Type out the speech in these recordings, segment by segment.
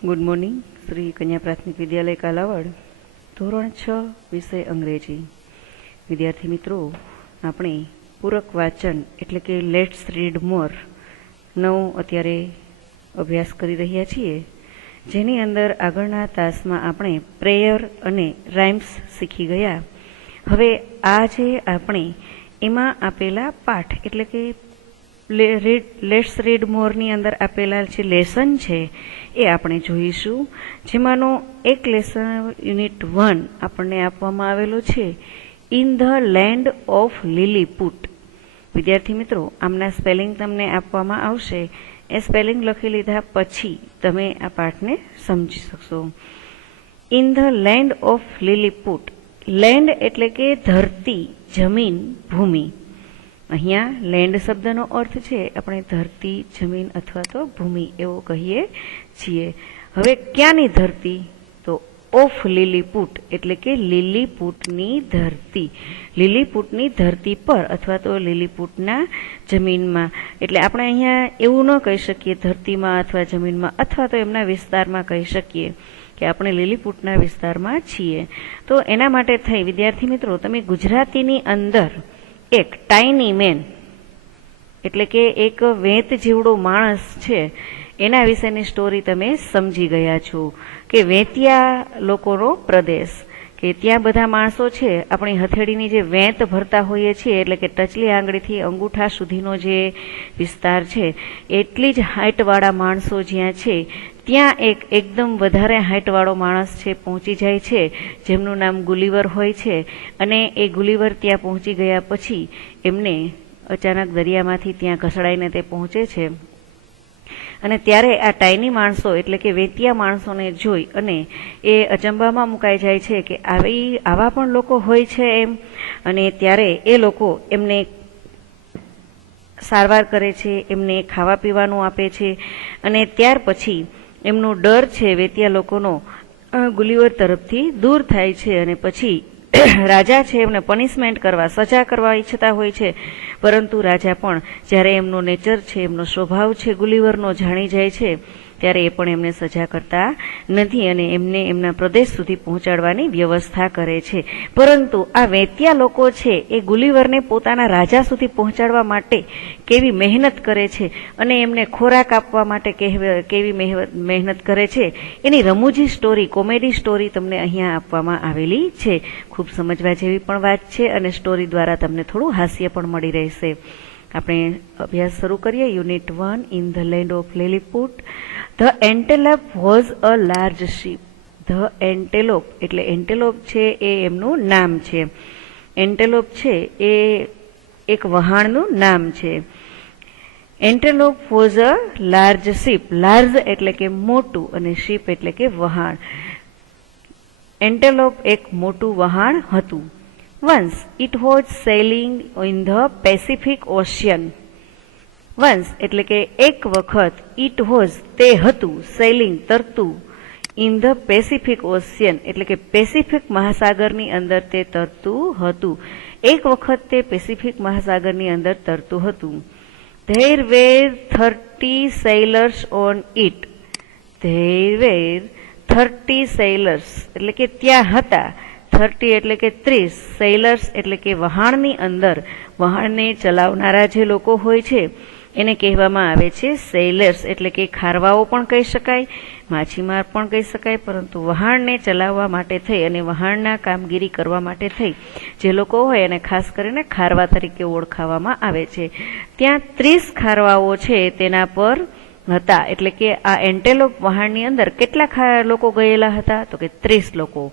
Good morning. Shri કન્યા પ્રાથમિક વિદ્યાલય કાલાવાડ, ધોરણ 6, વિષય અંગ્રેજી. વિદ્યાર્થી મિત્રો, આપણે પૂરક વાંચન એટલે કે લેટ્સ રીડ મોર નો અત્યારે અભ્યાસ કરી રહ્યા છીએ, જેની અંદર આગળના તાસમાં આપણે પ્રેયર અને રાઇમ્સ શીખી ગયા. હવે આજે આપણે એમાં આપેલા પાઠ એટલે કે લેટ્સ રીડ મોરની અંદર આપેલા જે લેસન છે એ આપણે જોઈશું. જેમાંનો એક લેસન યુનિટ 1 આપણને આપવામાં આવેલો છે, in the land of Lilliput. વિદ્યાર્થી મિત્રો, આમના સ્પેલિંગ તમને આપવામાં આવશે. એ સ્પેલિંગ લખી લીધા પછી તમે આ પાઠને સમજી શકશો. In the land of Lilliput. Land એટલે કે ધરતી, જમીન, ભૂમિ. અહીંયા લેન્ડ શબ્દનો અર્થ છે આપણે ધરતી, જમીન અથવા તો ભૂમિ એવો કહીએ છીએ. હવે ક્યાંની ધરતી? તો ઓફ લીલીપુટ એટલે કે લીલીપુટની ધરતી. લીલીપુટની ધરતી પર અથવા તો લીલીપુટના જમીનમાં. એટલે આપણે અહીંયા એવું ન કહી શકીએ ધરતીમાં અથવા જમીનમાં અથવા તો એમના વિસ્તારમાં કહી શકીએ કે આપણે લીલીપુટના વિસ્તારમાં છીએ. તો એના માટે થઈ વિદ્યાર્થી મિત્રો, તમે ગુજરાતીની અંદર એક ટાઇની મેન એટલે કે એક વેત જેવડો માણસ છે એના વિશેની સ્ટોરી તમે સમજી ગયા છો કે વેતિયા લોકોનો પ્રદેશ, કે ત્યાં બધા માણસો છે આપણી હથેળીની જે વેત ભરતા હોઈએ છીએ એટલે કે ટચલી આંગળીથી અંગૂઠા સુધીનો જે વિસ્તાર છે એટલી જ હાઇટવાળા માણસો જ્યાં છે ત્યાં એકદમ વધારે હાઇટવાળો માણસ છે પહોંચી જાય છે, જેમનું નામ ગુલીવર હોય છે. અને એ ગુલીવર ત્યાં પહોંચી ગયા પછી એમને અચાનક દરિયામાંથી ત્યાં ઘસડાઈને તે પહોંચે છે. અને ત્યારે આ ટાઈની માણસો એટલે કે વેતિયા માણસોને જોઈ અને એ અચંબામાં મુકાઈ જાય છે કે આવા પણ લોકો હોય છે એમ. અને ત્યારે એ લોકો એમને સારવાર કરે છે, એમને ખાવા પીવાનું આપે છે. અને ત્યાર પછી એમનો ડર છે વેતિયા લોકોનો ગુલીવર તરફથી દૂર થાય છે. અને પછી રાજા છે એમને પનિશમેન્ટ કરવા, સજા કરવા ઈચ્છતા હોય છે. પરંતુ રાજા પણ જ્યારે એમનો નેચર છે, એમનો સ્વભાવ છે ગુલીવરનો જાણી જાય છે ત્યારે એ પણ એમને સજા કરતા નથી અને એમને એમના પ્રદેશ સુધી પહોંચાડવાની વ્યવસ્થા કરે છે. પરંતુ આ વેતિયા લોકો છે એ ગુલીવરને પોતાના રાજા સુધી પહોંચાડવા માટે કેવી મહેનત કરે છે અને એમને ખોરાક આપવા માટે કેવી મહેનત કરે છે એની રમૂજી સ્ટોરી, કોમેડી સ્ટોરી તમને અહીંયા આપવામાં આવેલી છે. ખૂબ સમજવા જેવી પણ વાત છે અને સ્ટોરી દ્વારા તમને થોડું હાસ્ય પણ મળી રહેશે. આપણે અભ્યાસ શરૂ કરીએ. Unit 1, in the land of Lilliput. The antelope was a large ship. The antelope એટલે એન્ટેલોપ છે એ એમનું નામ છે. એન્ટેલોપ છે એ એક વહાણનું નામ છે. Antelope was a large ship. Large એટલે કે મોટું અને શીપ એટલે કે વહાણ. એન્ટેલોપ એક મોટું વહાણ હતું. Once it was sailing in the Pacific Ocean. Once એટલે કે એક વખત, it was તે હતું, sailing તરતું, in the Pacific Ocean એટલે કે પેસિફિક મહાસાગરની અંદર તે તરતું હતું. એક વખત તે પેસિફિક મહાસાગરની અંદર તરતું હતું. There were 30 sailors on it. There were 30 sailors એટલે કે ત્યાં હતા. 30 એટલે કે 30, સેલર્સ એટલે કે વહાણની અંદર વહાણને ચલાવનારા જે લોકો હોય છે એને કહેવામાં આવે છે સેલર્સ. એટલે કે ખારવાઓ પણ કહી શકાય, માછીમાર પણ કહી શકાય. પરંતુ વહાણને ચલાવવા માટે થઈ અને વહાણના કામગીરી કરવા માટે થઈ જે લોકો હોય એને ખાસ કરીને ખારવા તરીકે ઓળખાવામાં આવે છે. ત્યાં 30 ખારવાઓ છે તેના પર હતા. એટલે કે આ એન્ટેલોપ વહાણની અંદર કેટલા લોકો ગયેલા હતા? તો કે 30 લોકો.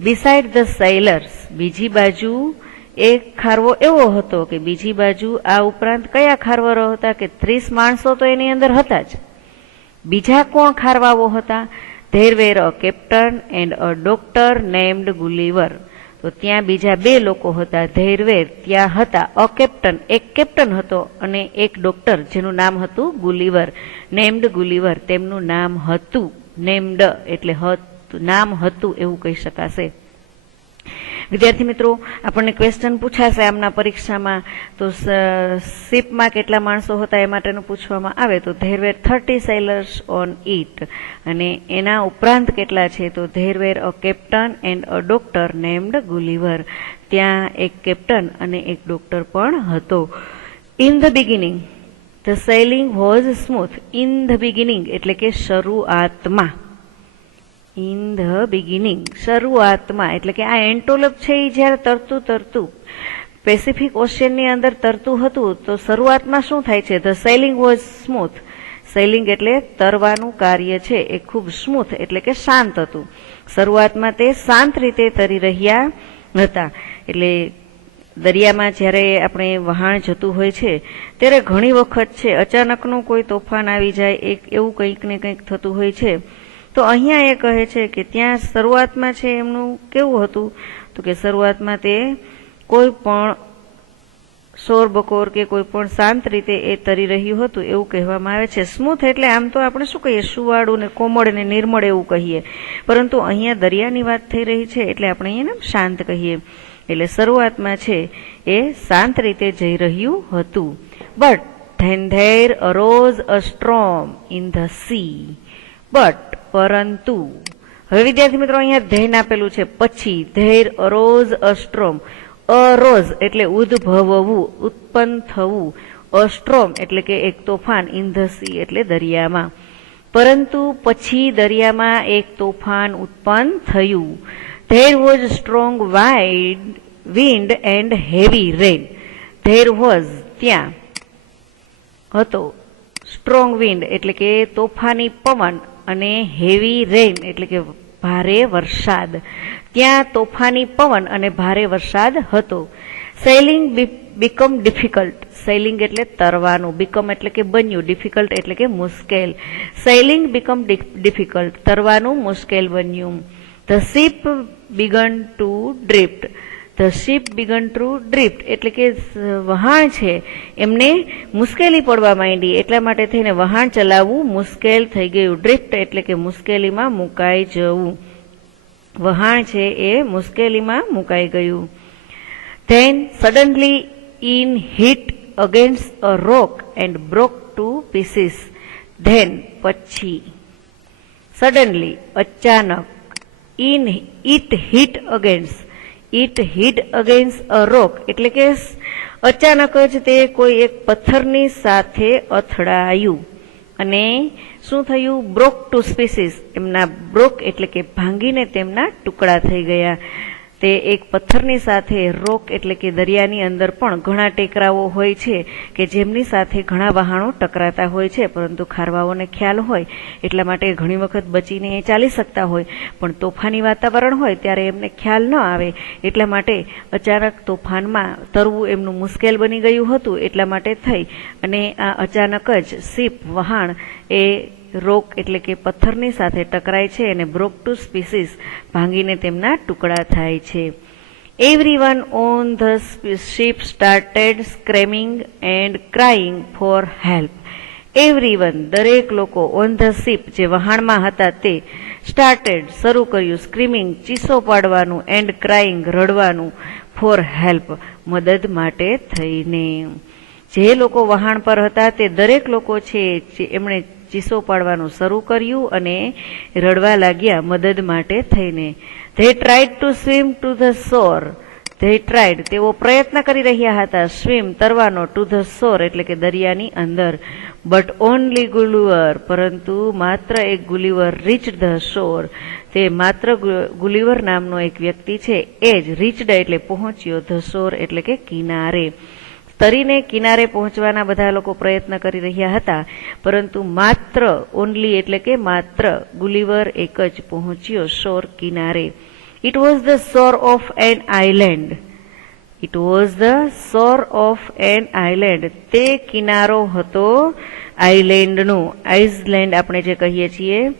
બિસાઇડ ધ સેલર્સ, બીજી બાજુ એક ખારવો એવો હતો કે બીજી બાજુ આ ઉપરાંત કયા ખારવાઓ હતા કે 30 માણસો તો એની અંદર હતા જ. બીજા કોણ ખારવાઓ હતા? There were a captain and a doctor named Gulliver. તો ત્યાં બીજા 2 લોકો હતા. ધેર વેર ત્યાં હતા, અ કેપ્ટન એક કેપ્ટન હતો અને એક ડોક્ટર જેનું નામ હતું ગુલીવર. નેમ્ડ ગુલીવર તેમનું નામ હતું. નેમ્ડ એટલે નામ હતું એવું કહી શકાશે. વિદ્યાર્થી મિત્રો, આપણને ક્વેશ્ચન પૂછાશે આમના પરીક્ષામાં, તો શિપમાં કેટલા માણસો હતા એ માટેનું પૂછવામાં આવે તો there wear 30 sailors on it, અને એના ઉપરાંત કેટલા છે તો there were a captain and a doctor named Gulliver, ત્યાં એક કેપ્ટન અને એક ડોક્ટર પણ હતો. In the beginning the sailing was smooth. In the beginning એટલે કે શરૂઆતમાં, ઇન ધ બિગિનિંગ શરૂઆતમાં એટલે કે આ એન્ટોલપ છે એ જ્યારે તરતું પેસિફિક ઓશિયનની અંદર તરતું હતું તો શરૂઆતમાં શું થાય છે? The sailing was smooth. Selling એટલે તરવાનું કાર્ય છે એ ખૂબ સ્મૂથ એટલે કે શાંત હતું. શરૂઆતમાં તે શાંત રીતે તરી રહ્યા હતા. એટલે દરિયામાં જ્યારે આપણે વહાણ જતું હોય છે ત્યારે ઘણી વખત છે અચાનકનું કોઈ તોફાન આવી જાય, એવું કંઈક ને કંઈક થતું હોય છે. તો અહીંયા એ કહે છે કે ત્યાં શરૂઆતમાં છે એમનું કેવું હતું તો કે શરૂઆતમાં તે કોઈ પણ શોરબકોર કે કોઈ પણ શાંત રીતે એ તરી રહ્યું હતું એવું કહેવામાં આવે છે. સ્મૂથ એટલે આમ તો આપણે શું કહીએ, સુવાળું ને કોમળ ને નિર્મળ એવું કહીએ, પરંતુ અહીંયા દરિયાની વાત થઈ રહી છે એટલે આપણે અહીંયા શાંત કહીએ. એટલે શરૂઆતમાં છે એ શાંત રીતે જઈ રહ્યું હતું. But then there arose a storm in the sea. But પરંતુ, હવે વિદ્યાર્થી મિત્રો અહીંયા ધેન આપેલું છે, પછી ધેર અરોઝ અ સ્ટ્રોમ. અરોઝ એટલે ઉદ્ભવવું, ઉત્પન્ન થવું. અસ્ટ્રોમ એટલે કે એક તોફાન. ઇન ધ સી એટલે દરિયામાં. પરંતુ પછી દરિયામાં એક તોફાન ઉત્પન્ન થયું. There was strong wind and heavy rain. There was ત્યાં હતો સ્ટ્રોંગ વિન્ડ એટલે કે તોફાની પવન અને હેવી રેન એટલે કે ભારે વરસાદ. ત્યાં તોફાની પવન અને ભારે વરસાદ હતો. Selling become difficult. સેલિંગ એટલે તરવાનું, બીકમ એટલે કે બન્યું, ડિફિકલ્ટ એટલે કે મુશ્કેલ. સેલિંગ બીકમ ડિફિકલ્ટ, તરવાનું મુશ્કેલ બન્યું. The ship began to drift. The ship began to drift એટલે કે વહાણ છે એમને મુશ્કેલી પડવા માંડી, એટલા માટે થઈને વહાણ ચલાવવું મુશ્કેલ થઈ ગયું. ડ્રિફ્ટ એટલે કે મુશ્કેલીમાં મુકાઈ જવું. વહાણ છે એ મુશ્કેલીમાં મુકાઈ ગયું. Then suddenly it hit against a rock and broke to pieces. Then પછી suddenly અચાનક it hit against a rock એટલે કે અચાનક જ તે કોઈ એક પથ્થરની સાથે અથડાયું અને શું થયું? Broke to pieces. એમના બ્રોક એટલે કે ભાંગીને તેમના ટુકડા થઈ ગયા. તે એક પથ્થરની સાથે, રોક એટલે કે દરિયાની અંદર પણ ઘણા ટેકરાઓ હોય છે કે જેમની સાથે ઘણા વહાણો ટકરાતા હોય છે, પરંતુ ખારવાઓને ખ્યાલ હોય એટલા માટે ઘણી વખત બચીને એ ચાલી શકતા હોય, પણ તોફાની વાતાવરણ હોય ત્યારે એમને ખ્યાલ ન આવે એટલા માટે અચાનક તોફાનમાં તરવું એમનું મુશ્કેલ બની ગયું હતું. એટલા માટે થઈ અને આ અચાનક જ શિપ વહાણ એ રોક એટલે કે પથ્થરની સાથે ટકરાય છે અને બ્રોક ટુ સ્પીસીસ ભાંગીને તેમના ટુકડા થાય છે. Everyone on the ship started screaming and crying for help. Everyone દરેક લોકો, ઓન ધ શિપ જે વહાણમાં હતા તે, સ્ટાર્ટેડ શરૂ કર્યું, સ્ક્રીમિંગ ચીસો પાડવાનું, એન્ડ ક્રાઇંગ રડવાનું, ફોર હેલ્પ મદદ માટે થઈને. જે લોકો વહાણ પર હતા તે દરેક લોકો છે એમણે ચીસો પાડવાનું શરૂ કર્યું અને રડવા લાગ્યા મદદ માટે થઈને. They tried to swim to the shore. They tried તેઓ પ્રયત્ન કરી રહ્યા હતા સ્વિમ તરવાનો, ટુ ધ શોર એટલે કે દરિયાની અંદર. બટ ઓનલી ગુલિવર પરંતુ માત્ર એક ગુલિવર રીચ્ડ ધ શોર. તે માત્ર ગુલિવર નામનો એક વ્યક્તિ છે એ જ રીચ્ડ એટલે પહોંચ્યો, ધ શોર એટલે કે કિનારે. તરીને કિનારે પહોંચવાના બધા લોકો પ્રયત્ન કરી રહ્યા હતા, પરંતુ માત્ર ઓનલી એટલે કે માત્ર ગુલિવર એક જ પહોંચ્યો શોર કિનારે. It was the shore of an island. It was the shore of an island. તે કિનારો હતો આઇલેન્ડનો. આઇસલેન્ડ આપણે જે કહીએ છીએ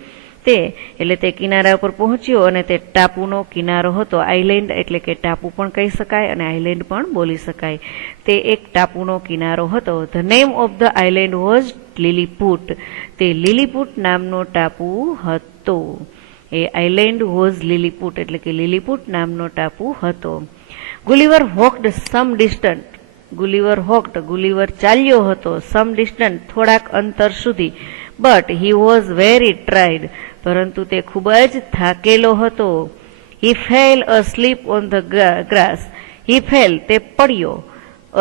તે, એટલે તે કિનારા ઉપર પહોંચ્યો અને તે ટાપુનો કિનારો હતો. આઇલેન્ડ એટલે કે ટાપુ પણ કહી શકાય અને આઇલેન્ડ પણ બોલી શકાય. તે એક ટાપુનો કિનારો હતો. The name of the island was Lilliput. તે લીલીપુટ નામનો ટાપુ હતો. એ આઇલેન્ડ વોઝ લીલીપુટ એટલે કે લીલીપુટ નામનો ટાપુ હતો. ગુલિવર વોકડ સમ ડિસ્ટન્ટ. ગુલિવર ચાલ્યો હતો સમ ડિસ્ટન્ટ થોડાક અંતર સુધી. But he was very tired પરંતુ તે ખૂબ જ થાકેલો હતો. He fell asleep on the grass. He fell તે પડ્યો.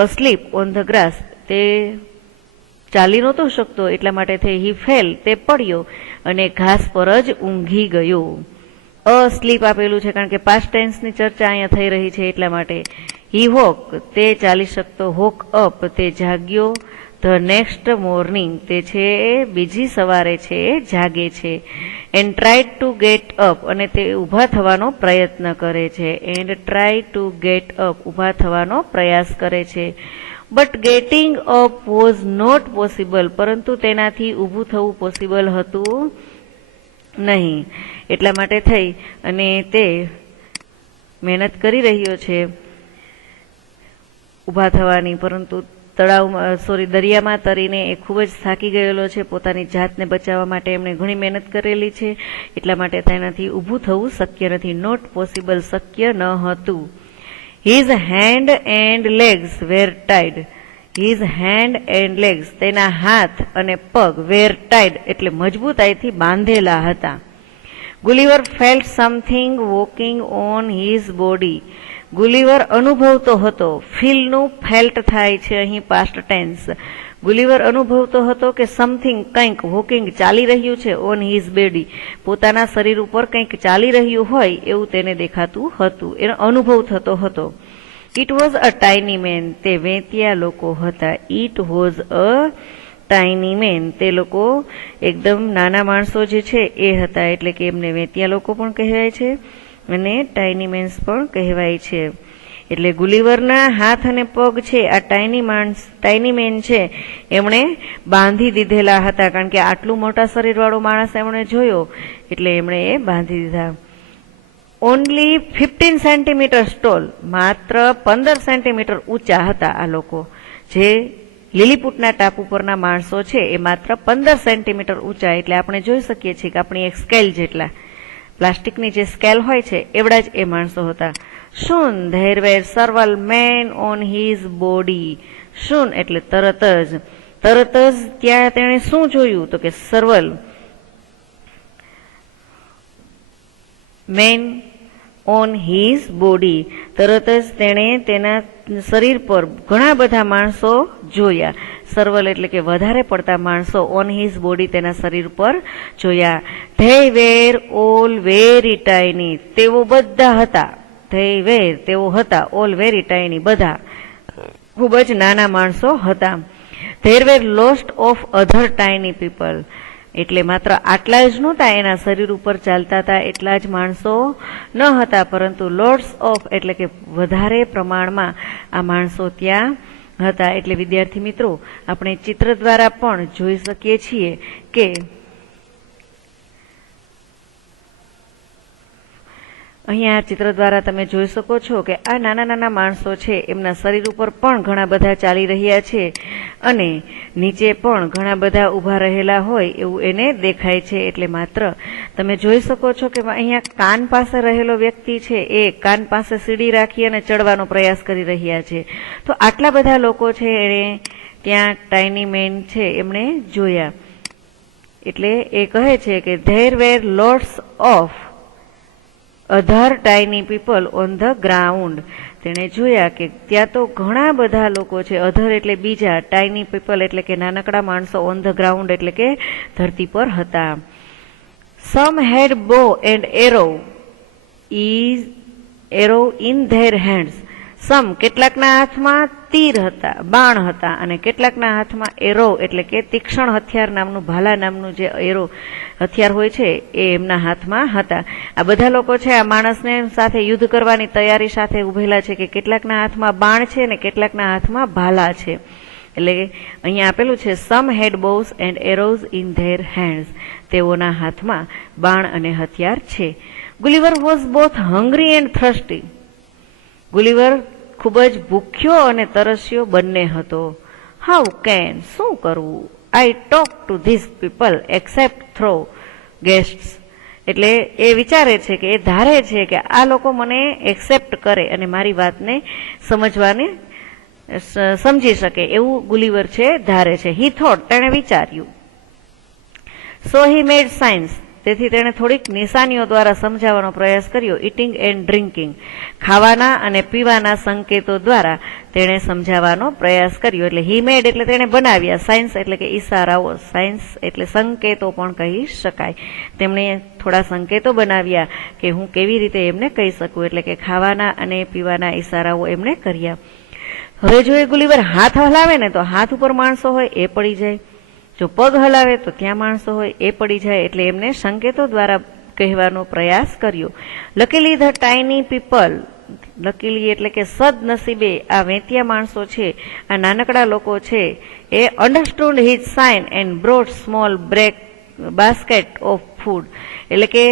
અસ્લીપ ઓન ધ ગ્રાસ તે ચાલી નહોતો શકતો એટલા માટે હી ફેલ તે પડ્યો અને ઘાસ પર જ ઊંઘી ગયો. અસ્લીપ આપેલું છે કારણ કે પાસ્ટ ટેન્સની ચર્ચા અહીંયા થઈ રહી છે એટલા માટે. હી વોક તે ચાલી શકતો. વોક અપ તે જાગ્યો. ધ નેક્સ્ટ મોર્નિંગ તે છે બીજી સવારે છે જાગે છે. And try to get up અને તે ઊભા થવાનો પ્રયત્ન કરે છે. And try to get up ઊભા થવાનો પ્રયાસ કરે છે. But getting up was not possible પરંતુ તેનાથી ઊભું થવું પોસિબલ હતું નહીં. એટલા માટે થઈ અને તે મહેનત કરી રહ્યો છે ઊભા થવાની પરંતુ દરિયામાં તરીને એ ખૂબ જ થાકી ગયેલો છે. પોતાની જાતને બચાવવા માટે એમણે ઘણી મહેનત કરેલી છે એટલા માટે તેનાથી ઊભું થવું શક્ય નથી. નોટ પોસિબલ શક્ય ન હતું. His hand and legs were tied. His hand and legs તેના હાથ અને પગ વેર ટાઈડ એટલે મજબૂતાઈથી બાંધેલા હતા. Gulliver felt something walking on his body. Gulliver અનુભવતો હતો. ફીલનું ફેલ્ટ થાય છે અહીં પાસ્ટ ટેન્સ. ગુલિવર અનુભવતો હતો કે સમથિંગ કંઈક વોકિંગ ચાલી રહ્યું છે ઓન હિઝ બોડી પોતાના શરીર ઉપર કંઈક ચાલી રહ્યું હોય એવું તેને દેખાતું હતું. એનો અનુભવ થતો હતો. It was a tiny man તે વેતિયા લોકો હતા. It was a tiny man તે લોકો એકદમ નાના માણસો જે છે એ હતા એટલે કે એમને વેતિયા લોકો પણ કહેવાય છે અને ટાઇની મેન્સ પણ કહેવાય છે. એટલે ગુલિવરના હાથ અને પગ છે આ ટાઇની મેન છે એમણે બાંધી દીધેલા હતા કારણ કે આટલું મોટા શરીરવાળો માણસ એમણે જોયો એટલે એમણે એ બાંધી દીધા. ઓનલી 15 સેન્ટીમીટર ટોલ માત્ર 15 સેન્ટીમીટર ઊંચા હતા આ લોકો. જે લીલીપુટના ટાપુ પરના માણસો છે એ માત્ર 15 સેન્ટીમીટર ઊંચા એટલે આપણે જોઈ શકીએ છીએ કે આપણી એક સ્કેલ જેટલા પ્લાસ્ટિકની જે સ્કેલ હોય છે એવડા જ એ માણસો હતા. Soon there were several men on his body. Soon એટલે તરત જ ત્યાં તેણે શું જોયું તો કે several men on his body તરત જ તેણે તેના શરીર પર ઘણા બધા માણસો જોયા. સર્વલ એટલે કે વધારે પડતા માણસો ઓન હિઝ બોડી તેના શરીર પર જોયા. they were all very tiny તેઓ બધા હતા. તેઓ હતા ઓલ વેરી ટાઇની બધા ખૂબ જ નાના માણસો હતા. there were lots of other tiny people એટલે માત્ર આટલા જ નહોતા એના શરીર ઉપર ચાલતા હતા એટલા જ માણસો ન હતા પરંતુ લોટ્સ ઓફ એટલે કે વધારે પ્રમાણમાં આ માણસો ત્યાં હતા. એટલે વિદ્યાર્થી મિત્રો આપણે ચિત્ર દ્વારા પણ જોઈ શકીએ છીએ કે અહીંયા ચિત્ર દ્વારા તમે જોઈ શકો છો કે આ નાના નાના માણસો છે એમના શરીર ઉપર પણ ઘણા બધા ચાલી રહ્યા છે અને નીચે પણ ઘણા બધા ઊભા રહેલા હોય એવું એને દેખાય છે. એટલે માત્ર તમે જોઈ શકો છો કે અહીંયા કાન પાસે રહેલો વ્યક્તિ છે એ કાન પાસે સીડી રાખી અને ચડવાનો પ્રયાસ કરી રહ્યા છે. તો આટલા બધા લોકો છે એને ત્યાં ટાઇની મેન છે એમણે જોયા. એટલે એ કહે છે કે there were lots of other tiny people on the ground. તેણે જોયા કે ત્યાં તો ઘણા બધા લોકો છે. અધર એટલે બીજા, ટાઇની પીપલ એટલે કે નાનકડા માણસો, ઓન ધ ગ્રાઉન્ડ એટલે કે ધરતી પર હતા. Some had bow and arrow in their hands. Some કેટલાકના હાથમાં તીર હતા, બાણ હતા, અને કેટલાકના હાથમાં એરો એટલે કે તીક્ષ્ણ હથિયાર નામનું, ભાલા નામનું જે એરો હથિયાર હોય છે એ એમના હાથમાં હતા. આ બધા લોકો છે આ માણસને સાથે યુદ્ધ કરવાની તૈયારી સાથે ઉભેલા છે કે કેટલાકના હાથમાં બાણ છે ને કેટલાકના હાથમાં ભાલા છે. એટલે અહીંયા આપેલું છે some had bows and arrows in their hands. તેઓના હાથમાં બાણ અને હથિયાર છે. Gulliver was both hungry and thirsty. Gulliver ખૂબ જ ભૂખ્યો અને તરસ્યો બંને હતો. હાઉ કેન, શું કરવું? I talk to this people except through gestures. એટલે એ વિચારે છે કે એ ધારે છે કે આ લોકો મને એક્સેપ્ટ કરે અને મારી વાતને સમજી શકે એવું ગુલિવર છે ધારે છે. હી થોટ, તેણે વિચાર્યું. સો હી મેડ સાયન્સ, તેથી તેણે થોડીક નિશાનીઓ દ્વારા સમજાવવાનો પ્રયાસ કર્યો. ઇટિંગ એન્ડ ડ્રિંકિંગ, ખાવાના અને પીવાના સંકેતો દ્વારા તેણે સમજાવવાનો પ્રયાસ કર્યો. એટલે હી મેડ એટલે તેણે બનાવ્યા, સાયન્સ એટલે કે ઈશારાઓ, સાયન્સ એટલે સંકેતો પણ કહી શકાય. તેમણે થોડા સંકેતો બનાવ્યા કે હું કેવી રીતે એમને કહી શકું, એટલે કે ખાવાના અને પીવાના ઈશારાઓ એમણે કર્યા. હવે જો એ ગુલિવર હાથ હલાવે ને તો હાથ ઉપર માણસો હોય એ પડી જાય, જો પગ હલાવે તો ત્યાં માણસો હોય એ પડી જાય. એટલે એમને સંકેતો દ્વારા કહેવાનો પ્રયાસ કર્યો. Luckily the tiny people, luckily એટલે કે સદનસીબે આ વેતિયા માણસો છે, આ નાનકડા લોકો છે, એ understood his sign and brought small basket of food. એટલે કે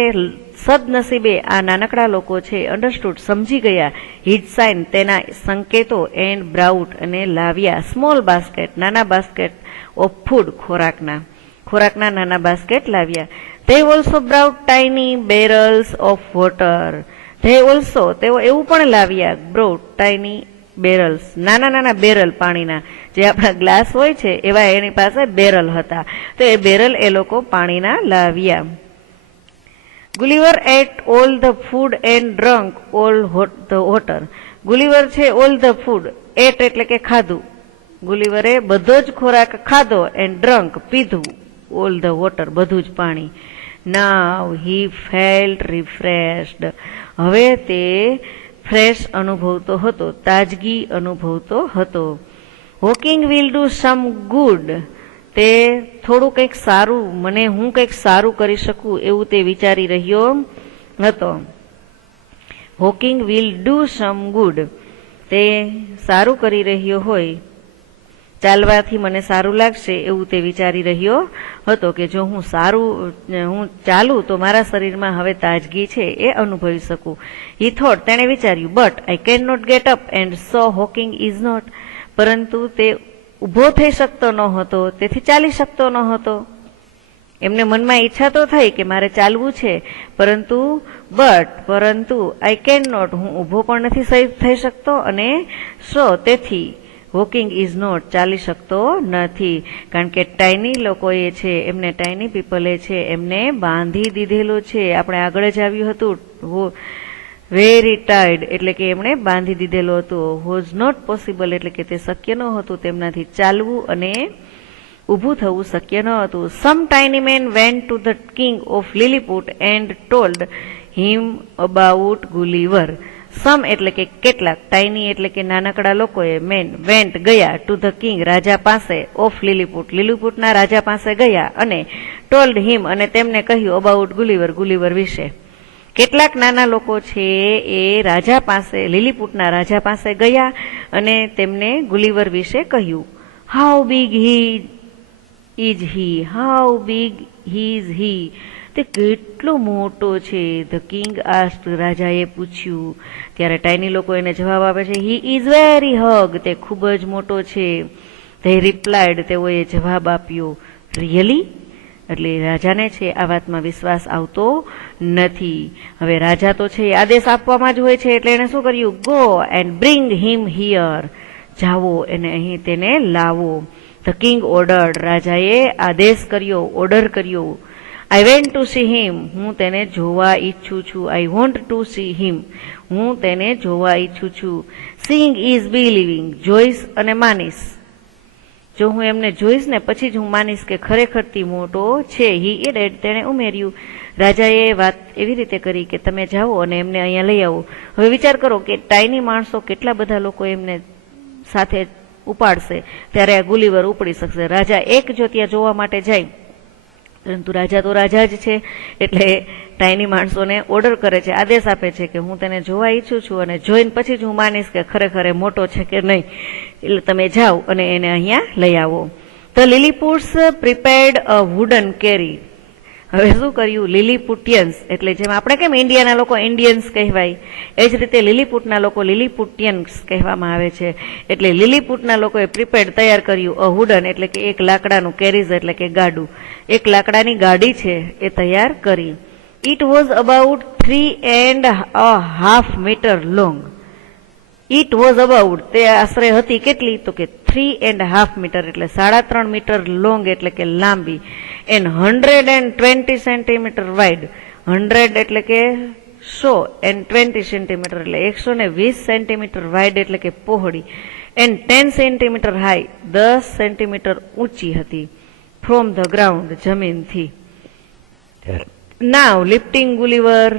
સદનસીબે આ નાનકડા લોકો છે અન્ડરસ્ટુડ સમજી ગયા, હિઝ સાઇન તેના સંકેતો, એન્ડ બ્રાઉટ અને લાવ્યા, સ્મોલ બાસ્કેટ નાના બાસ્કેટ ઓફ ફૂડ ખોરાકના નાના બાસ્કેટ લાવ્યા. they also brought tiny barrels of water. તેઓ એવું પણ લાવ્યા, brought tiny barrels નાના બેરલ પાણીના, જે આપણા ગ્લાસ હોય છે એવા એની પાસે બેરલ હતા, તો એ બેરલ એ લોકો પાણીના લાવ્યા. Gulliver ate all the food and drank all the water. Gulliver છે ઓલ ધ ફૂડ, એટ એટલે કે ખાધું, ગુલિવરે બધો જ ખોરાક ખાધો, એન્ડ ડ્રંક પીધું, ઓલ ધ વોટર બધું જ પાણી. નાવ હી ફેલ્ટ રિફ્રેશ્ડ, હવે તે ફ્રેશ અનુભવતો હતો, તાજગી અનુભવતો હતો. Walking will do sum good, તે થોડું કંઈક સારું, હું કંઈક સારું કરી શકું એવું તે વિચારી રહ્યો હતો. Walking will do sum good, તે સારું કરી રહ્યો હોય, ચાલવાથી મને સારું લાગશે એવું તે વિચારી રહ્યો હતો કે જો હું ચાલું તો મારા શરીરમાં હવે તાજગી છે એ અનુભવી શકું. હી થોટ, તેણે વિચાર્યું. But I can not get up and so walking is not, પરંતુ તે ઊભો થઈ શકતો ન હતો, તેથી ચાલી શકતો ન હતો. એમને મનમાં ઈચ્છા તો થઈ કે મારે ચાલવું છે, પરંતુ આઈ કેન નોટ, હું ઊભો પણ નથી થઈ શકતો, અને તેથી વોકિંગ ઇઝ નોટ, ચાલી શકતો નથી. કારણ કે ટાઇની લોકોએ છે, એમને ટાઇની પીપલે છે એમને બાંધી દીધેલો છે. આપણે આગળ જ આવ્યું હતું, વેરી ટાઈડ એટલે કે એમણે બાંધી દીધેલો હતો. વોઝ નોટ પોસિબલ એટલે કે તે શક્ય ન હતું તેમનાથી ચાલવું અને ઊભું થવું શક્ય ન હતું. Some tiny men went to the king of Lilliput and told him about Gulliver. Some એટલે કે કેટલાક, ટાઇની એટલે કે નાનકડા લોકોએ, મેન વેન્ટ ગયા, ટુ ધ કિંગ રાજા પાસે, ઓફ લીલીપુટના રાજા પાસે ગયા, અને ટોલ્ડ હિમ અને તેમને કહ્યું, અબાઉટ ગુલિવર વિશે. કેટલાક નાના લોકો છે એ રાજા પાસે, લીલીપુટના રાજા પાસે ગયા અને તેમને ગુલિવર વિશે કહ્યું. હાઉ બિગ ઇઝ હી, તે કેટલો મોટો છે. ધ કિંગ આસ્ક્ડ, રાજાએ પૂછ્યું. ત્યારે ટાઇની લોકો એને જવાબ આપે છે, હી ઇઝ વેરી હગ, તે ખૂબ જ મોટો છે. ધે રિપ્લાઇડ, તેઓએ જવાબ આપ્યો, રિયલી, એટલે રાજાને છે આ વાતમાં વિશ્વાસ આવતો નથી. હવે રાજા તો છે આદેશ આપવામાં જ હોય છે, એટલે એને શું કર્યું, go and bring him here, જાવો એને અહીં તેને લાવો. ધ કિંગ ઓર્ડર્ડ, રાજાએ આદેશ કર્યો, ઓર્ડર કર્યો. આઈ વેન્ટ ટુ સી હિમ, હું તેને જોવા ઈચ્છું છું. આઈ વોન્ટ ટુ સી હિમ, હું તેને જોવા ઈચ્છું છું. સીઈંગ ઇઝ બિલીવિંગ, જોઈશ અને માનીશ. જો હું એમને જોઈશ ને પછી જ હું માનીશ કે ખરેખરથી મોટો છે. હી એડેડ, તેણે ઉમેર્યું. રાજાએ વાત એવી રીતે કરી કે તમે જાઓ અને એમને અહીંયા લઈ આવો. હવે વિચાર કરો કે ટાઇની માણસો કેટલા બધા લોકો એમને સાથે ઉપાડશે, ત્યારે આ ગુલિવર ઉપડી શકશે. રાજા એક જો ત્યાં જોવા માટે જાય, પરંતુ રાજા તો રાજા જ છે, એટલે ટાઇની માણસોને ઓર્ડર કરે છે, આદેશ આપે છે કે હું તેને જોવા ઈચ્છું છું, અને જોઈને પછી જ હું માનીશ કે ખરેખર મોટો છે કે નહીં. એટલે તમે જાઓ અને એને અહીંયા લઈ આવો. ધ લીલીપુટ્સ પ્રિપેર્ડ અ વુડન કેરી. હવે શું કર્યું, લીલીપુટિયન્સ એટલે જેમ આપણે કેમ ઇન્ડિયાના લોકો ઇન્ડિયન્સ કહેવાય, એ જ રીતે લીલીપુટના લોકો લીલીપુટિયન્સ કહેવામાં આવે છે. એટલે લીલીપુટના લોકોએ પ્રિપેર્ડ તૈયાર કર્યું, અ વુડન એટલે કે એક લાકડાનું, કેરીઝ એટલે કે ગાડું, એક લાકડાની ગાડી છે એ તૈયાર કરી. It was about 3.5 meter long. It was about, તે આશરે હતી કેટલી? તો કે 3.5 meter એટલે 3.5 meter long એટલે કે લાંબી, and 120 centimeter wide. 100 એટલે કે 100 and 20 centimeter એટલે 120 centimeter wide એટલે કે પહોળી, and 10 centimeter high 10 centimeter ઊંચી હતી. From the ground, જમીનથી. Now lifting Gulliver,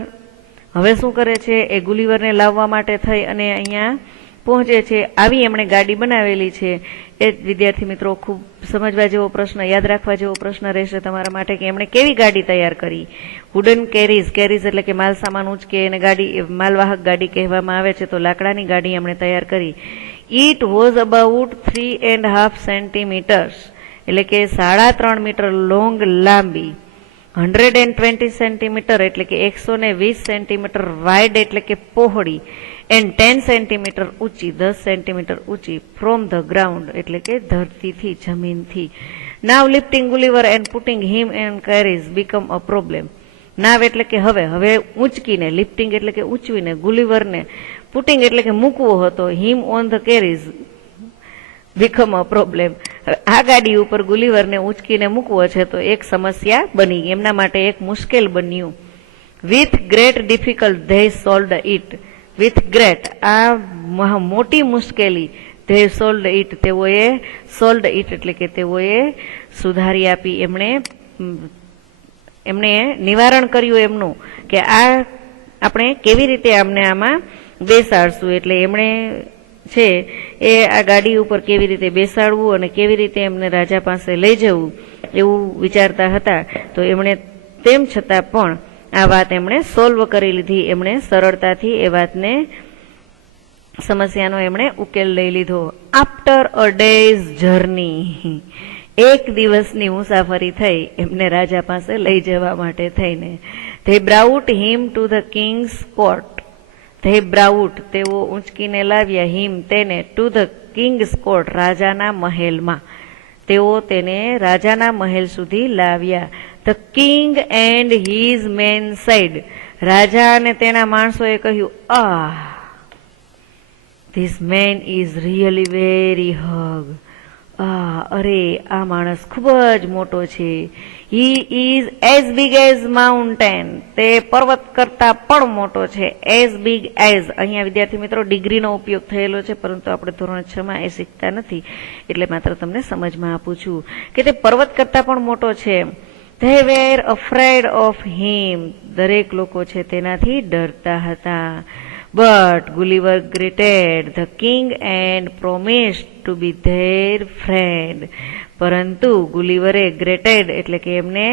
હવે શું કરે છે? એ ગુલિવરને લાવવા માટે થઈ અને અહીંયા પહોંચે છે. આવી એમણે ગાડી બનાવેલી છે. એ વિદ્યાર્થી મિત્રો ખૂબ સમજવા જેવો પ્રશ્ન, યાદ રાખવા જેવો પ્રશ્ન રહેશે તમારા માટે કે એમણે કેવી ગાડી તૈયાર કરી. વુડન કેરીઝ, કેરીઝ એટલે કે માલ સામાન ઉંચકે એને ગાડી, માલવાહક ગાડી કહેવામાં આવે છે. તો લાકડાની ગાડી એમણે તૈયાર કરી. ઇટ વોઝ અબાઉટ 3.5 centimeters એટલે કે 3.5 મીટર લોંગ લાંબી, 120 સેન્ટીમીટર એટલે કે 120 સેન્ટીમીટર વાઇડ એટલે કે પહોળી, એન્ડ 10 સેન્ટીમીટર ઊંચી 10 સેન્ટીમીટર ઊંચી, ફ્રોમ ધ ગ્રાઉન્ડ એટલે કે ધરતીથી, જમીનથી. Now lifting Gulliver and putting him and carries become a problem. Now એટલે કે હવે ઊંચકીને, લિફ્ટિંગ એટલે કે ઊંચવીને, ગુલિવરને, પુટિંગ એટલે કે મૂકવો હતો, હિમ on the carries become a problem. આ ગાડી ઉપર ગુલિવરને ઊંચકીને મૂકવો છે તો એક સમસ્યા બની, એમના માટે એક મુશ્કેલ બન્યું. With great difficult they sold it. With great, આ મોટી મુશ્કેલી, ધે સોલ્ડ ઇટ, તેઓએ સોલ્ડ ઇટ એટલે કે તેઓએ સુધારી આપી, એમણે નિવારણ કર્યું એમનું કે આ આપણે કેવી રીતે આમાં બેસાડશું. એટલે એમણે છે એ આ ગાડી ઉપર કેવી રીતે બેસાડવું અને કેવી રીતે એમને રાજા પાસે લઈ જવું એવું વિચારતા હતા. તો એમણે તેમ છતાં પણ આ વાત એમણે સોલ્વ કરી લીધી. એમણે સરળતાથી એ વાતને, સમસ્યાનો એમણે ઉકેલ લઈ લીધો. આફ્ટર અ ડેઝ જર્ની, એક દિવસની મુસાફરી થઈ એમને રાજા પાસે લઈ જવા માટે થઈને. They બ્રાઉટ him to the king's court. They બ્રાઉટ, તેઓ ઊંચકીને લાવ્યા, હિમ તેને, ટુ ધ કિંગ્સ કોર્ટ, રાજાના મહેલમાં. તેઓ તેને રાજાના મહેલ સુધી લાવ્યા. The king and his men said. રાજા અને તેના માણસોએ કહ્યું, this man is really very huge. અરે આ માણસ ખૂબ જ મોટો છે. He is as big as mountain. તે પર્વત કરતા પણ મોટો છે. એઝ બિગ એઝ, અહીંયા વિદ્યાર્થી મિત્રો ડિગ્રીનો ઉપયોગ થયેલો છે, પરંતુ આપણે ધોરણ 6 માં એ શીખતા નથી, એટલે માત્ર તમને સમજમાં આપું છું કે તે પર્વત કરતા પણ મોટો છે. They were afraid of him. દરેક લોકો છે તેનાથી ડરતા હતા. But Gulliver greeted the king and promised to be their friend. પરંતુ ગુલિવરે ગ્રેટેડ એટલે કે એમને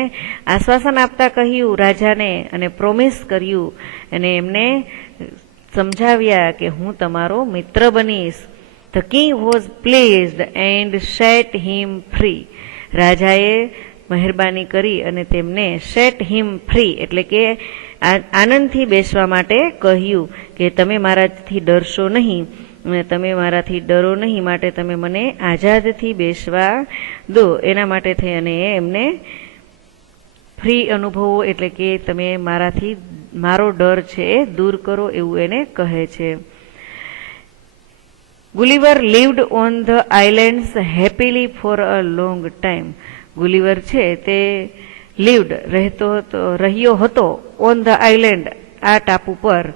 આશ્વાસન આપતા કહ્યું રાજાને, અને પ્રોમિસ કર્યું અને એમને સમજાવ્યા કે હું તમારો મિત્ર બનીશ. The king was pleased and set him free. રાજાએ મહેરબાની કરી અને તેમને સેટ હિમ ફ્રી એટલે કે આનંદથી બેસવા માટે કહ્યું કે તમે મારાથી ડરશો નહીં, તમે મારાથી ડરો નહીં, માટે તમે મને આઝાદથી બેસવા દો. એના માટે થઈ અને એમને ફ્રી અનુભવો એટલે કે તમે મારો ડર છે એ દૂર કરો એવું એને કહે છે. ગુલિવર lived on the islands happily for a long time. ગુલિવર છે તે lived રહ્યો હતો ઓન ધ આઇલેન્ડ, આ ટાપુ પર,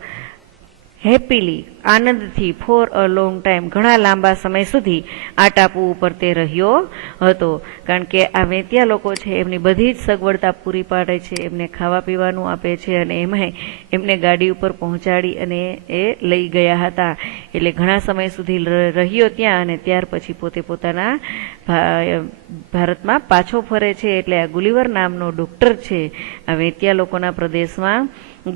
હેપીલી આનંદથી, ફોર અ લોંગ ટાઈમ ઘણા લાંબા સમય સુધી આ ટાપુ ઉપર તે રહ્યો હતો. કારણ કે આ વેત્યા લોકો છે એમની બધી જ સગવડતા પૂરી પાડે છે, એમને ખાવા પીવાનું આપે છે અને એમાંય એમને ગાડી ઉપર પહોંચાડી અને એ લઈ ગયા હતા. એટલે ઘણા સમય સુધી રહ્યો ત્યાં અને ત્યાર પછી પોતે પોતાના ભારતમાં પાછો ફરે છે. એટલે આ ગુલિવર નામનો ડોક્ટર છે આ વેત્યા લોકોના પ્રદેશમાં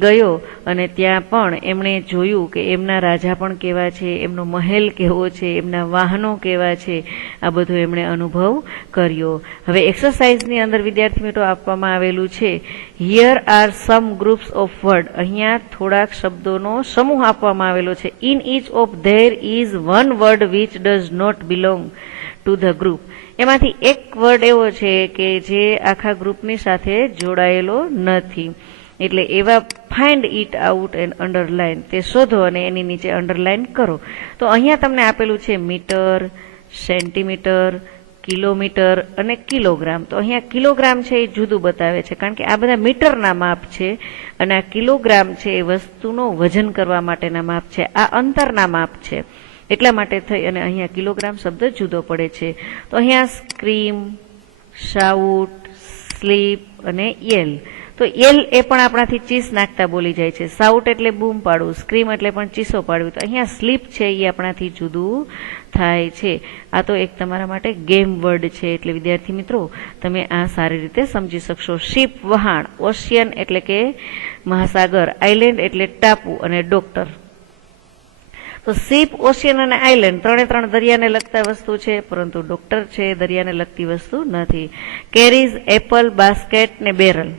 ગયો અને ત્યાં પણ એમણે જોયું કે એમના રાજા પણ કેવા છે, એમનો મહેલ કેવો છે, એમના વાહનો કેવા છે, આ બધું એમણે અનુભવ કર્યો. હવે એક્સરસાઇઝની અંદર વિદ્યાર્થી મિત્રો આપવામાં આવેલું છે, here are some groups of word. અહીંયા થોડાક શબ્દોનો સમૂહ આપવામાં આવેલો છે. In each of there is one word which does not belong to the group. એમાંથી એક વર્ડ એવો છે કે જે આખા ગ્રુપની સાથે જોડાયેલો નથી. એટલે એવા find it out and underline, તે શોધો અને એની નીચે અંડરલાઇન કરો. તો અહીંયા તમને આપેલું છે મીટર, સેન્ટીમીટર, કિલોમીટર અને કિલોગ્રામ. તો અહીંયા કિલોગ્રામ છે એ જુદું બતાવે છે, કારણ કે આ બધા મીટરના માપ છે અને આ કિલોગ્રામ છે એ વસ્તુનો વજન કરવા માટેના માપ છે, આ અંતરના માપ છે. એટલા માટે થઈ અને અહીંયા કિલોગ્રામ શબ્દ જુદો પડે છે. તો અહીંયા સ્ક્રીમ, શાઉટ, સ્લીપ અને યેલ. તો યેલ એ પણ આપણાથી ચીસ નાખતા બોલી જાય છે. સાઉટ એટલે બૂમ પાડવું, સ્ક્રીમ એટલે પણ ચીસો પાડવી. તો અહીંયા સ્લીપ છે એ આપણાથી જુદું થાય છે. આ તો એક તમારા માટે ગેમ વર્ડ છે, એટલે વિદ્યાર્થી મિત્રો તમે આ સારી રીતે સમજી શકશો. શિપ વહાણ, ઓશિયન એટલે કે મહાસાગર, આઇલેન્ડ એટલે ટાપુ અને ડોક્ટર. તો શિપ, ઓશિયન અને આઇલેન્ડ ત્રણે દરિયાને લગતા વસ્તુ છે, પરંતુ ડોક્ટર છે દરિયાને લગતી વસ્તુ નથી. કેરીઝ, એપલ, બાસ્કેટ ને barrel.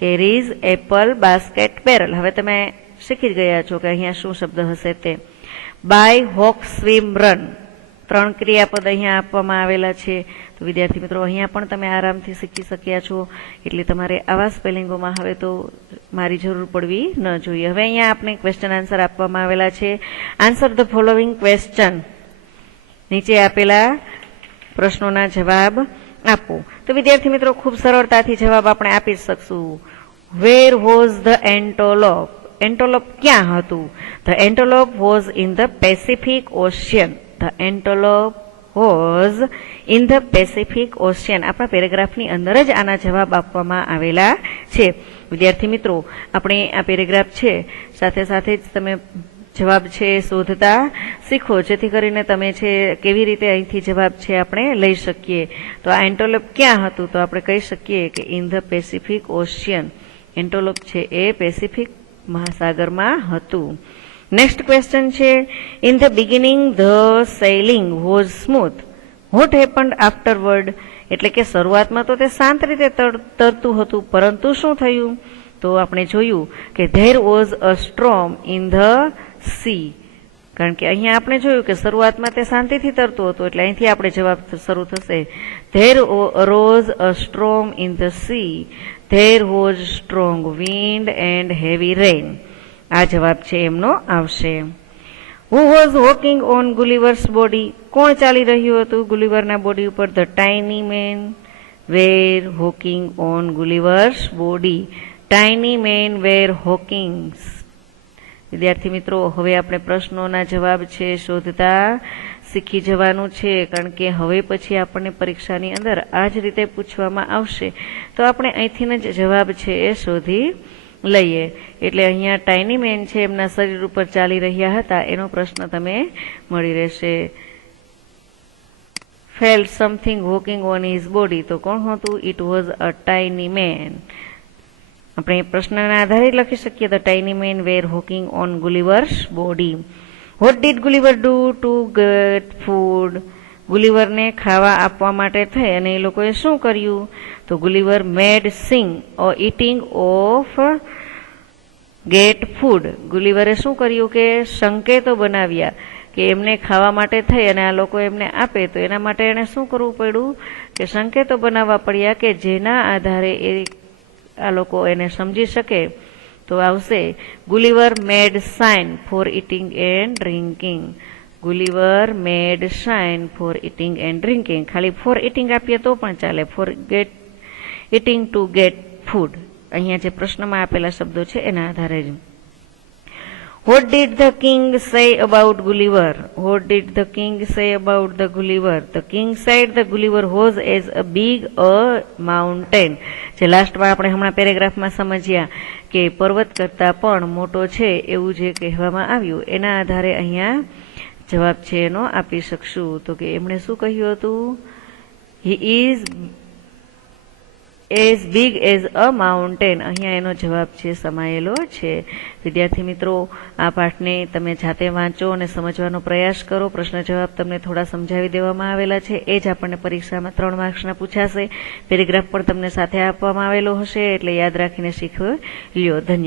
Carries, Apple, basket, barrel. હવે તમે શીખી ગયા છો કે અહીંયા શું શબ્દ હશે તે. By, hoc, swim, run. 3 ક્રિયાપદ અહીંયા આપવામાં આવેલા છે. તો વિદ્યાર્થી મિત્રો અહીંયા પણ તમે આરામથી શીખી શક્યા છો. એટલે તમારે આવા સ્પેલિંગોમાં હવે તો મારી જરૂર પડવી ન જોઈએ. હવે અહીંયા આપણે ક્વેશ્ચન આન્સર આપવામાં આવેલા છે. Answer the following question. નીચે આપેલા પ્રશ્નોના જવાબ આપો. તો વિદ્યાર્થી મિત્રો ખૂબ સરળતાથી જવાબ આપણે આપી શકશું. Where was the એન્ટોલોપ? એન્ટોલોપ ક્યાં હતું? The Antelope was in the Pacific Ocean. The Antelope was in the Pacific Ocean. આપણા પેરેગ્રાફની અંદર જ આના જવાબ આપવામાં આવેલા છે. વિદ્યાર્થી મિત્રો આપણે આ પેરેગ્રાફ છે સાથે સાથે જ તમે જવાબ છે શોધતા શીખો, જેથી કરીને તમે છે કેવી રીતે અહીંથી જવાબ છે આપણે લઈ શકીએ. તો આ એન્ટોલોપ ક્યાં હતું? તો આપણે કહી શકીએ કે ઇન ધ પેસિફિક ઓશિયન. એન્ટોલોપ છે એ પેસિફિક મહાસાગરમાં હતું. નેક્સ્ટ ક્વેશ્ચન છે, in the beginning the sailing was smooth. Vote happened આફ્ટરવર્ડ? એટલે કે શરૂઆતમાં તો તે શાંત રીતે તરતું હતું, પરંતુ શું થયું? તો આપણે જોયું કે there was a storm in the C. કારણ કે અહીંયા આપણે જોયું કે શરૂઆતમાં તે શાંતિથી તરતું હતું, એટલે અહીંથી આપણે જવાબ શરૂ થશે. There arose a storm in the sea. There was strong wind and heavy rain. આ જવાબ છે એમનો આવશે. Who was walking on Gulliver's body? કોણ ચાલી રહ્યું હતું ગુલિવરના બોડી ઉપર? The tiny men were walking on Gulliver's body. Tiny men were walking. વિદ્યાર્થી મિત્રો હવે આપણે પ્રશ્નોના જવાબ છે શોધતા શીખી જવાનું છે, કારણ કે હવે પછી આપણને પરીક્ષાની અંદર આ જ રીતે પૂછવામાં આવશે. તો આપણે અહીંથી જ જવાબ છે એ શોધી લઈએ. એટલે અહીંયા ટાઇની મેન છે એમના શરીર ઉપર ચાલી રહ્યા હતા, એનો પ્રશ્ન તમે મળી રહેશે. Felt something walking on his body. તો કોણ હતું? It was a tiny man. આપણે પ્રશ્નના આધારે લખી શકીએ the tiny men were walking on Gulliver's body. What did Gulliver do to get food? ગુલિવરને ખાવા આપવા માટે થઈ અને એ લોકોએ શું કર્યું? તો ગુલિવર મેડ સિંગ ઓર ઇટિંગ ઓફ ગેટ ફૂડ. ગુલિવરે શું કર્યું કે સંકેતો બનાવ્યા કે એમને ખાવા માટે થઈ અને આ લોકો એમને આપે, તો એના માટે એને શું કરવું પડ્યું કે સંકેતો બનાવવા પડ્યા કે જેના આધારે એ આ લોકો એને સમજી શકે. તો આવશે Gulliver made sign for eating and drinking. Gulliver made sign for eating and drinking. ખાલી ફોર ઇટિંગ આપીએ તો પણ ચાલે. For get eating to get food. અહીંયા જે પ્રશ્નમાં આપેલા શબ્દો છે એના આધારે જ. What did the king say about Gulliver? What did the king say about the Gulliver? The king said the Gulliver was as big a mountain. જે લાસ્ટમાં આપણે હમણાં પેરેગ્રાફમાં સમજ્યા કે પર્વત કરતા પણ મોટો છે એવું જે કહેવામાં આવ્યું, એના આધારે અહીંયા જવાબ છે એનો આપી શકશું. તો કે એમણે શું કહ્યું હતું? He is as big as a mountain. અહીંયા એનો જવાબ છે સમાયેલો છે. વિદ્યાર્થી મિત્રો આ પાઠને તમે જાતે વાંચો અને સમજવાનો પ્રયાસ કરો. પ્રશ્ન જવાબ તમને થોડા સમજાવી દેવામાં આવેલા છે, એ જ આપણને પરીક્ષામાં 3 માર્ક્સના પૂછાશે. પેરેગ્રાફ પણ તમને સાથે આપવામાં આવેલો હશે, એટલે યાદ રાખીને શીખવી લ્યો. ધન્યવાદ.